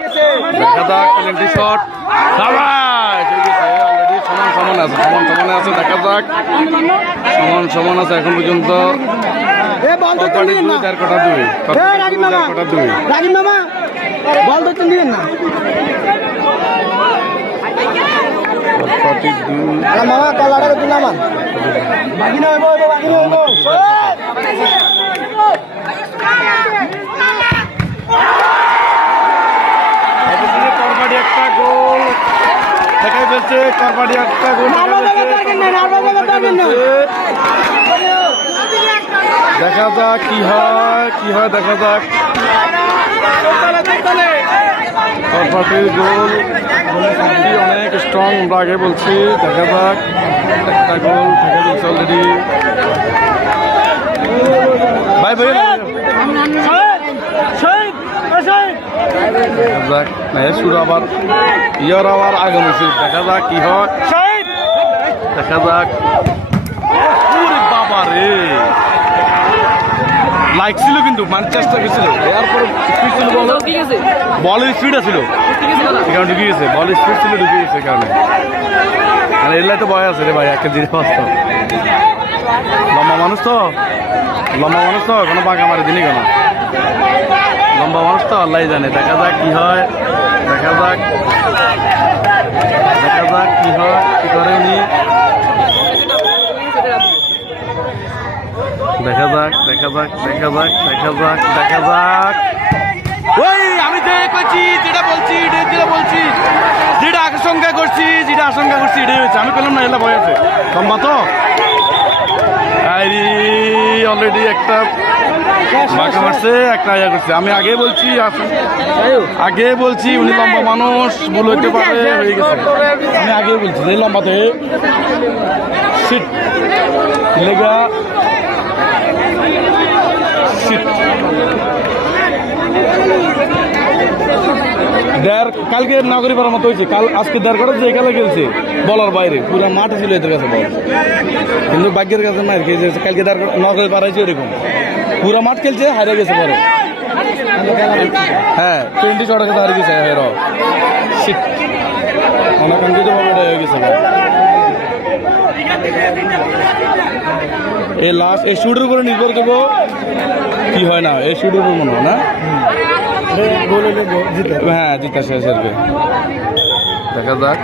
দেখা যাক penalty shot already সমান আছে দেখা যাক সমান আছে এখন পর্যন্ত একটা গোল দেখাই ফেলছে করবাড়ি একটা গোল দেখা যাক কি হয় দেখা যাক করবাড়ির গোল অনেক স্ট্রং আমরা আগে বলছি দেখা যাক একটা গোল দেখা যাচ্ছে অলরেডি ভাই ভাই শুরু আবার ইয়ার আবার আগাম উচিত দেখা যাক কি হয় দেখা যাক বাবা রে লাগছিল কিন্তু মানে চেষ্টা করছিল এরপর স্পিড ছিল বলের স্পিড আছিল সেখানে ঢুকে গেছে বলের স্পিড ছিল ঢুকে গেছে কারণে এলাই তো ভয় আছে রে ভাই একটা জিনিস তো লম্বা মানুষ তো কোনো বাঁকা মারি দিনই কেন লম্বা মানুষ তো আল্লাহ জানে দেখা যাক কি হয় দেখা যাক কি হয় কি করে উনি দেখা যাক ওই আমি যেটা বলছি যেটা আশঙ্কা করছি এটাই হয়েছে আমি পেলাম না এলা ভয় আছে লম্বা তো অলরেডি একটা বাঁকা মারছে একটা ইয়া করছে আমি আগে বলছি উনি লম্বা মানুষ ভুল হইতে পারে হয়ে গেছে আমি আগে বলছি যে লম্বাতে সিট লেগা সিট কালকে নাগরিক পাড়ার মতো হয়েছে আজকে দেড় করে যে এখানে খেলছে বলার বাইরে পুরো মাঠে ছিল এদের কাছে বল কিন্তু ভাগ্যের কাছে না কালকে নগরী পাড়াইছে এরকম পুরো মাঠ খেলছে হারিয়ে গেছে পরে হ্যাঁ 20 শটের কাছে হারিয়ে গেছে অনাকাঙ্ক্ষিত ভাবে হয়ে গেছে এই লাস্ট এই শুটের উপরে নির্ভর করবো কি হয় না এই শুটের উপর মনে হয় না হ্যাঁ জিতা শেষ আর কি দেখা যাক